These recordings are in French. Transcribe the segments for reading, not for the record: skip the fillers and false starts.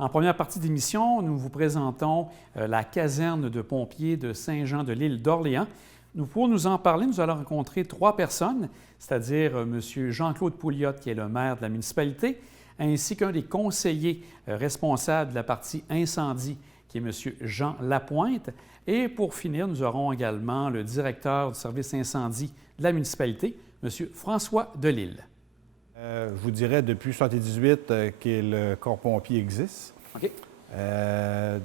En première partie d'émission, nous vous présentons la caserne de pompiers de Saint-Jean de l'île d'Orléans. Pour nous en parler, nous allons rencontrer trois personnes, c'est-à-dire M. Jean-Claude Pouliot, qui est le maire de la municipalité, ainsi qu'un des conseillers responsables de la partie incendie, qui est M. Jean Lapointe. Et pour finir, nous aurons également le directeur du service incendie de la municipalité, M. François Delisle. Je vous dirais depuis 1978 que le corps pompier existe. OK.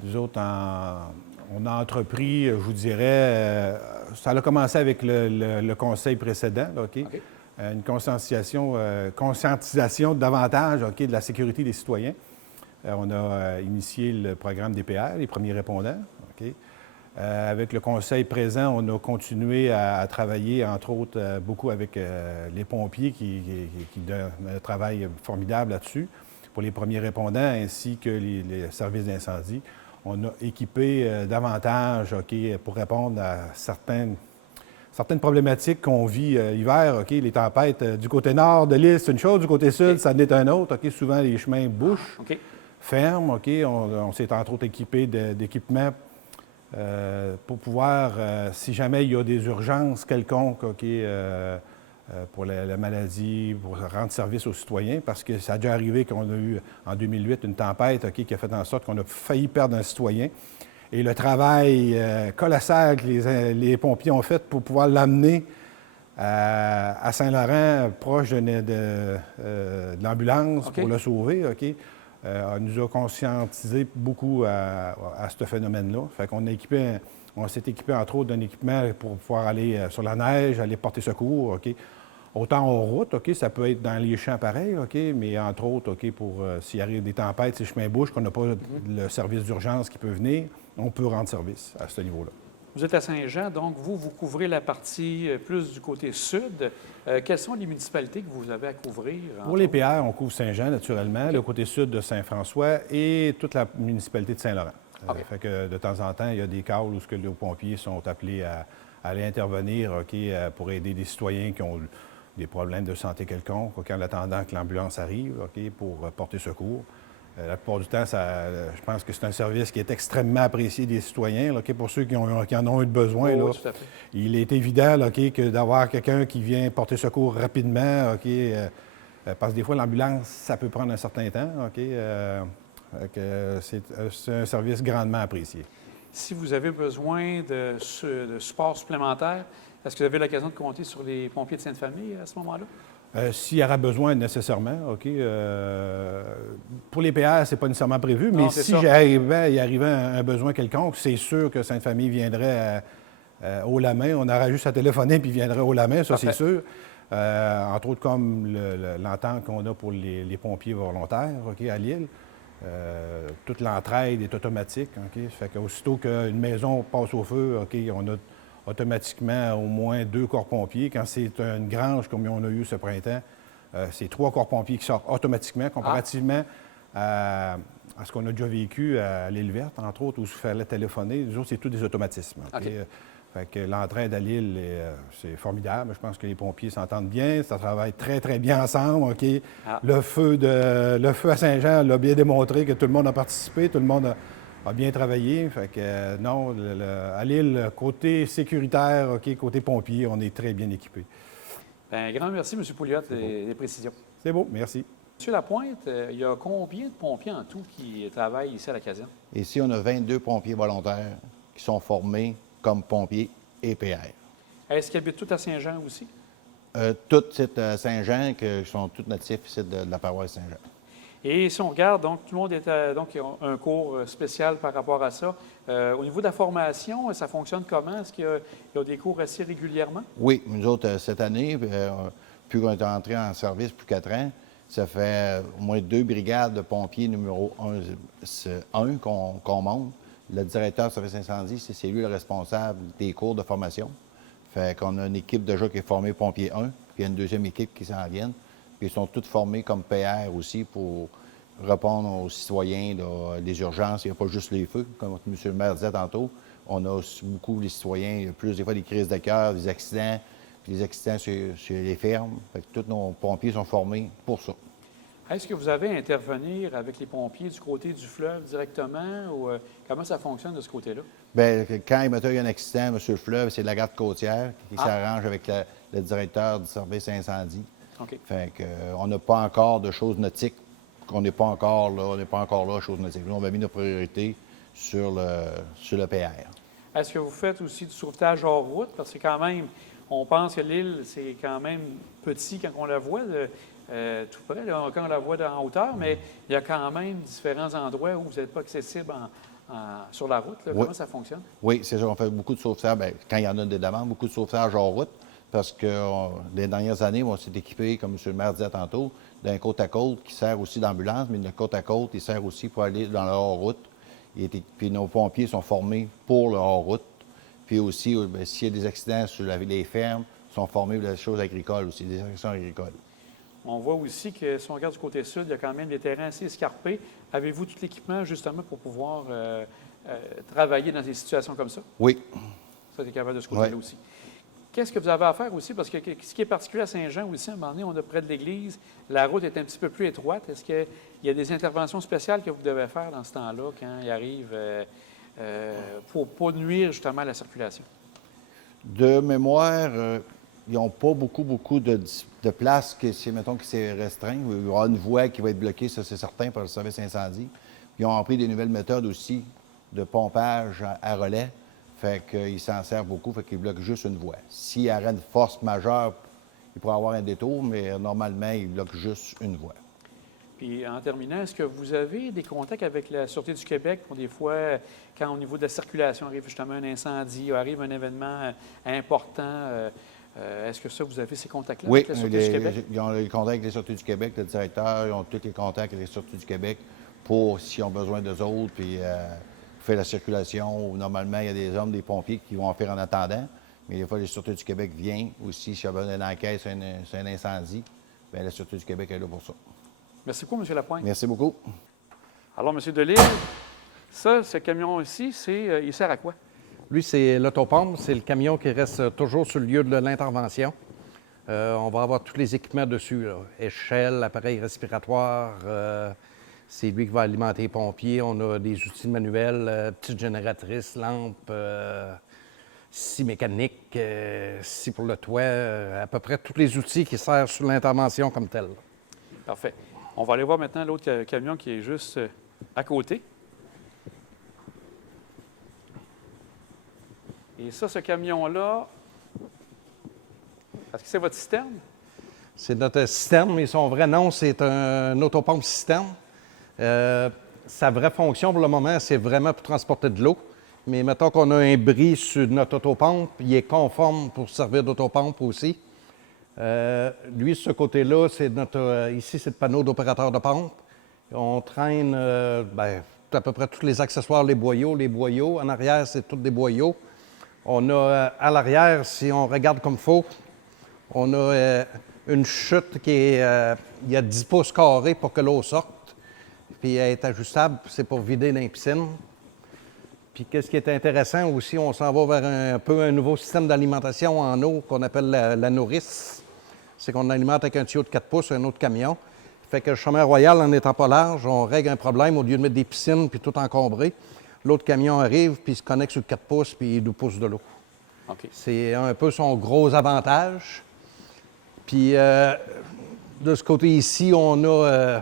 Nous autres, on a entrepris, je vous dirais, ça a commencé avec le conseil précédent, là, OK? OK. Une conscientisation davantage, OK, de la sécurité des citoyens. On a initié le programme DPR, les premiers répondants. OK? Avec le conseil présent, on a continué à travailler, entre autres, beaucoup avec les pompiers qui donnent un travail formidable là-dessus, pour les premiers répondants ainsi que les services d'incendie. On a équipé davantage, OK, pour répondre à certaines problématiques qu'on vit l'hiver. OK, les tempêtes du côté nord de l'île, c'est une chose, du côté sud, ça en est un autre. OK, souvent, les chemins bouchent, ferment. OK, on s'est entre autres équipé d'équipements pour pouvoir, si jamais il y a des urgences quelconques, OK, pour la maladie, pour rendre service aux citoyens, parce que ça a déjà arrivé qu'on a eu en 2008 une tempête, OK, qui a fait en sorte qu'on a failli perdre un citoyen. Et le travail colossal que les pompiers ont fait pour pouvoir l'amener à Saint-Laurent, proche de l'ambulance, pour le sauver, OK, nous a conscientisé beaucoup à ce phénomène-là. Fait qu'on a on s'est équipé, entre autres, d'un équipement pour pouvoir aller sur la neige, aller porter secours, OK. Autant en route, OK, ça peut être dans les champs pareils, OK, mais entre autres, OK, pour s'il arrive des tempêtes, ces chemins bouchent, qu'on n'a pas le service d'urgence qui peut venir, on peut rendre service à ce niveau-là. Vous êtes à Saint-Jean, donc vous couvrez la partie plus du côté sud. Quelles sont les municipalités que vous avez à couvrir? Pour les PR, on couvre Saint-Jean, naturellement, le côté sud de Saint-François et toute la municipalité de Saint-Laurent. Fait que de temps en temps, il y a des cas où les pompiers sont appelés à aller intervenir, OK, pour aider des citoyens qui ont des problèmes de santé quelconques, OK, en attendant que l'ambulance arrive, OK, pour porter secours. La plupart du temps, je pense que c'est un service qui est extrêmement apprécié des citoyens. Là, OK, pour ceux qui en ont eu besoin, là, tout à fait. Il est évident là, OK, que d'avoir quelqu'un qui vient porter secours rapidement, OK, parce que des fois, l'ambulance, ça peut prendre un certain temps. OK, c'est un service grandement apprécié. Si vous avez besoin de support supplémentaire, est-ce que vous avez l'occasion de compter sur les pompiers de Sainte-Famille à ce moment-là? S'il y aura besoin nécessairement, OK. Pour les PR, ce n'est pas nécessairement prévu, mais si il arrivait un besoin quelconque, c'est sûr que Sainte-Famille viendrait haut la main. On aurait juste à téléphoner puis il viendrait haut la main, ça c'est sûr. Entre autres, comme l'entente qu'on a pour les pompiers volontaires, OK, à l'île. Toute l'entraide est automatique. OK? Ça fait qu'aussitôt qu'une maison passe au feu, OK, on a automatiquement au moins 2 corps pompiers. Quand c'est une grange comme on a eu ce printemps, c'est 3 corps pompiers qui sortent automatiquement, comparativement à ce qu'on a déjà vécu à l'île verte, entre autres, où il fallait téléphoner. Nous autres, c'est tous des automatismes. Okay? Fait que l'entraide à l'île, c'est formidable. Je pense que les pompiers s'entendent bien, ça travaille très, très bien ensemble. OK? Le feu à Saint-Jean l'a bien démontré que tout le monde a participé, tout le monde a bien travaillé. Fait que non, à l'île, côté sécuritaire, OK, côté pompier, on est très bien équipés. Bien, grand merci, M. Pouliot, des précisions. C'est beau, merci. M. Lapointe, il y a combien de pompiers en tout qui travaillent ici à la caserne? Ici, on a 22 pompiers volontaires qui sont formés comme pompiers et PR. Est-ce qu'ils habitent tous à Saint-Jean aussi? Tous à Saint-Jean, qui sont tous natifs ici de la paroisse Saint-Jean. Et si on regarde, donc, tout le monde est donc, il y a un cours spécial par rapport à ça. Au niveau de la formation, ça fonctionne comment? Est-ce qu'il y a des cours assez régulièrement? Oui, nous autres, cette année, plus qu'on est entré en service, plus 4 ans, ça fait au moins 2 brigades de pompiers numéro 1 qu'on monte. Le directeur du service incendie, c'est lui le responsable des cours de formation. Fait qu'on a une équipe déjà qui est formée pompier 1, puis il y a une deuxième équipe qui s'en vient. Puis ils sont tous formés comme PR aussi pour répondre aux citoyens des urgences. Il n'y a pas juste les feux, comme M. le maire disait tantôt. On a aussi beaucoup les citoyens, il y a plus des fois des crises de cœur, des accidents, puis des accidents sur les fermes. Fait que tous nos pompiers sont formés pour ça. Est-ce que vous avez à intervenir avec les pompiers du côté du fleuve directement ou comment ça fonctionne de ce côté-là? Bien, quand il y a un accident sur le fleuve, c'est la garde côtière qui Ah. s'arrange avec le directeur du service incendie. OK. Fait que, on n'a pas encore de choses nautiques, qu'on n'est pas encore là, choses nautiques. Nous, on a mis nos priorités sur le PR. Est-ce que vous faites aussi du sauvetage hors route? Parce que quand même, on pense que l'île, c'est quand même petit quand on la voit tout près, là, quand on la voit en hauteur, mais il y a quand même différents endroits où vous n'êtes pas accessible sur la route. Là. Oui. Comment ça fonctionne? Oui, c'est ça. On fait beaucoup de sauvetage. Bien, quand il y en a des demandes, beaucoup de sauvetage hors route, parce que les dernières années, on s'est équipé, comme M. le maire disait tantôt, d'un côte-à-côte qui sert aussi d'ambulance, mais le côte-à-côte, il sert aussi pour aller dans le hors-route. Puis nos pompiers sont formés pour le hors-route. Puis aussi, bien, s'il y a des accidents sur les fermes, ils sont formés pour les choses agricoles aussi, des actions agricoles. On voit aussi que si on regarde du côté sud, il y a quand même des terrains assez escarpés. Avez-vous tout l'équipement justement pour pouvoir travailler dans des situations comme ça? Oui. Ça, tu es capable de ce côté-là Oui. aussi. Qu'est-ce que vous avez à faire aussi? Parce que ce qui est particulier à Saint-Jean aussi, à un moment donné, on est près de l'église, la route est un petit peu plus étroite. Est-ce qu'il y a des interventions spéciales que vous devez faire dans ce temps-là quand il arrive pour ne pas nuire justement à la circulation? De mémoire, ils n'ont pas beaucoup de place mettons, qui s'est restreint. Il y aura une voie qui va être bloquée, ça c'est certain, par le service incendie. Ils ont appris des nouvelles méthodes aussi de pompage à relais. Fait qu'ils s'en servent beaucoup, fait qu'ils bloquent juste une voie. S'il y aurait une force majeure, il pourrait avoir un détour, mais normalement, ils bloquent juste une voie. Puis en terminant, est-ce que vous avez des contacts avec la Sûreté du Québec pour des fois, quand au niveau de la circulation arrive justement un incendie, arrive un événement important, est-ce que ça, vous avez ces contacts-là Oui, avec la Sûreté du Québec? ils ont les contacts avec la Sûreté du Québec, le directeur, ils ont tous les contacts avec la Sûreté du Québec pour s'ils ont besoin d'eux autres, puis faire la circulation. Normalement, il y a des hommes, des pompiers qui vont en faire en attendant, mais des fois, la Sûreté du Québec vient aussi, s'il y a besoin d'une enquête sur un incendie, bien, la Sûreté du Québec est là pour ça. Merci beaucoup, M. Lapointe. Merci beaucoup. Alors, M. Delisle, ça, ce camion ici, il sert à quoi? Lui, c'est l'autopompe. C'est le camion qui reste toujours sur le lieu de l'intervention. On va avoir tous les équipements dessus, là. Échelle, appareil respiratoire. C'est lui qui va alimenter les pompiers. On a des outils manuels, petites génératrices, lampes, scie mécanique, scie pour le toit. À peu près tous les outils qui servent sur l'intervention comme telle. Parfait. On va aller voir maintenant l'autre camion qui est juste à côté. Et ça, ce camion-là, est-ce que c'est votre citerne? C'est notre citerne, mais son vrai nom, c'est un autopompe citerne. Sa vraie fonction pour le moment, c'est vraiment pour transporter de l'eau. Mais mettons qu'on a un bris sur notre autopompe, il est conforme pour servir d'autopompe aussi. Lui, ce côté-là, c'est ici, c'est le panneau d'opérateur de pompe. On traîne à peu près tous les accessoires, les boyaux. En arrière, c'est tous des boyaux. On a à l'arrière, si on regarde comme il faut, on a une chute qui est... il y a 10 pouces carrés pour que l'eau sorte. Puis elle est ajustable, c'est pour vider dans les piscines. Puis qu'est-ce qui est intéressant aussi, on s'en va vers un peu un nouveau système d'alimentation en eau qu'on appelle la nourrice. C'est qu'on alimente avec un tuyau de 4 pouces, un autre camion. Fait que le chemin royal, en n'étant pas large, on règle un problème au lieu de mettre des piscines puis tout encombré. L'autre camion arrive puis il se connecte sur le 4 pouces puis il nous pousse de l'eau. OK. C'est un peu son gros avantage. Puis de ce côté ici, on a,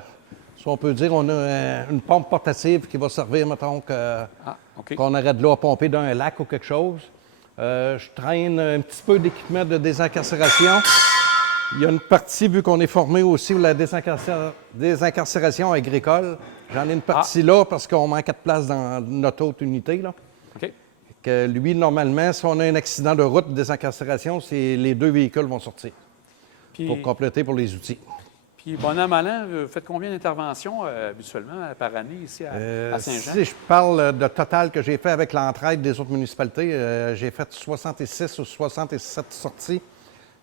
si on peut dire, on a une pompe portative qui va servir, mettons, qu'on aurait de l'eau à pomper d'un lac ou quelque chose. Je traîne un petit peu d'équipement de désincarcération. Il y a une partie, vu qu'on est formé aussi pour la désincarcération agricole. J'en ai une partie là parce qu'on manque de place dans notre autre unité, là. OK. Que lui, normalement, si on a un accident de route de désincarcération, les 2 véhicules vont sortir pour compléter pour les outils. Puis, bon an, mal an, vous faites combien d'interventions habituellement par année ici à Saint-Jean? Si je parle de total que j'ai fait avec l'entraide des autres municipalités, j'ai fait 66 ou 67 sorties,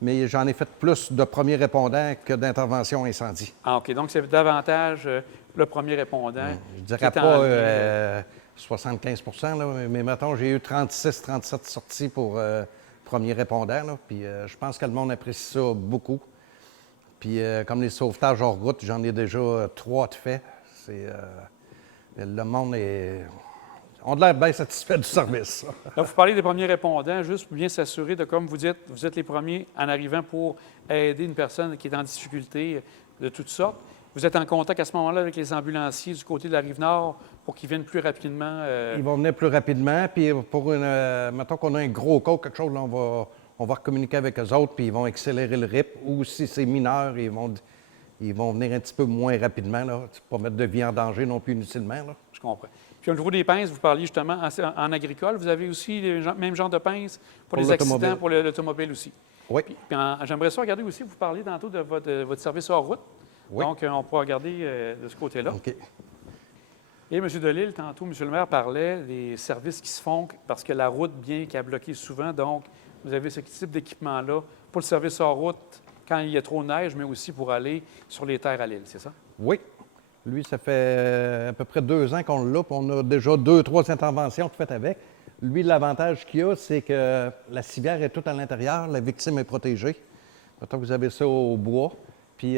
mais j'en ai fait plus de premiers répondants que d'interventions incendie. Ah, OK. Donc, c'est davantage le premier répondant. Je dirais pas 75 là, mais mettons, j'ai eu 36-37 sorties pour premiers répondants, là, puis je pense que le monde apprécie ça beaucoup. Puis comme les sauvetages hors route, j'en ai déjà 3 de fait. Le monde on a l'air bien satisfait du service. Là, vous parlez des premiers répondants, juste pour bien s'assurer de, comme vous dites, vous êtes les premiers en arrivant pour aider une personne qui est en difficulté de toutes sortes. Vous êtes en contact à ce moment-là avec les ambulanciers du côté de la Rive-Nord pour qu'ils viennent plus rapidement? Ils vont venir plus rapidement, puis mettons qu'on a un gros cas, quelque chose, là, on va communiquer avec eux autres, puis ils vont accélérer le rythme. Ou si c'est mineur, ils vont venir un petit peu moins rapidement, là, pour pas mettre de vie en danger non plus inutilement. Là. Je comprends. Puis au niveau des pinces, vous parliez justement en agricole. Vous avez aussi le même genre de pinces pour les accidents, pour l'automobile aussi. Oui. Puis j'aimerais ça regarder aussi, vous parliez tantôt de votre service hors route. Oui. Donc, on pourra regarder de ce côté-là. OK. Et M. Delisle, tantôt, M. le maire parlait des services qui se font parce que la route, bien qu'elle est bloquée souvent, donc vous avez ce type d'équipement-là pour le service hors route quand il y a trop de neige, mais aussi pour aller sur les terres à l'île, c'est ça? Oui. Lui, ça fait à peu près 2 ans qu'on l'a, puis on a déjà 2-3 interventions faites avec. Lui, l'avantage qu'il a, c'est que la civière est toute à l'intérieur, la victime est protégée. Maintenant, vous avez ça au bois. Puis,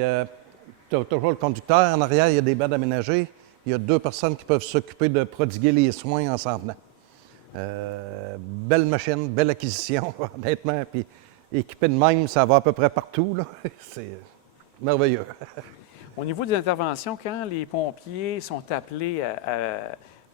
tu as toujours le conducteur. En arrière, il y a des beds aménagés. Il y a 2 personnes qui peuvent s'occuper de prodiguer les soins en s'en venant. Belle machine, belle acquisition, honnêtement. Puis, équipé de même, ça va à peu près partout, là. C'est merveilleux. Au niveau des interventions, quand les pompiers sont appelés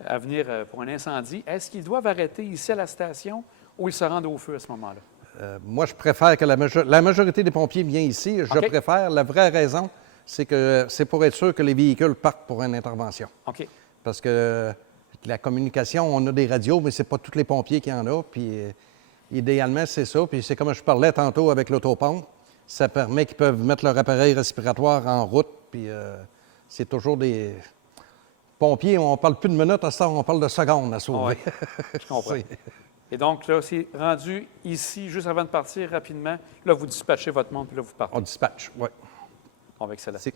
à venir pour un incendie, est-ce qu'ils doivent arrêter ici à la station ou ils se rendent au feu à ce moment-là? Moi, je préfère que la majorité des pompiers viennent ici. Je préfère. La vraie raison, c'est que c'est pour être sûr que les véhicules partent pour une intervention. OK. Parce que la communication, on a des radios, mais c'est pas tous les pompiers qui en ont. Puis idéalement, c'est ça. Puis c'est comme je parlais tantôt avec l'autopompe. Ça permet qu'ils peuvent mettre leur appareil respiratoire en route. Puis c'est toujours des pompiers, on parle plus de minutes, à ce temps, on parle de secondes à sauver. Oui, je comprends. Et donc, là, c'est rendu ici, juste avant de partir rapidement. Là, vous dispatchez votre monde, puis là, vous partez. On dispatche, oui. On va excellent. Merci.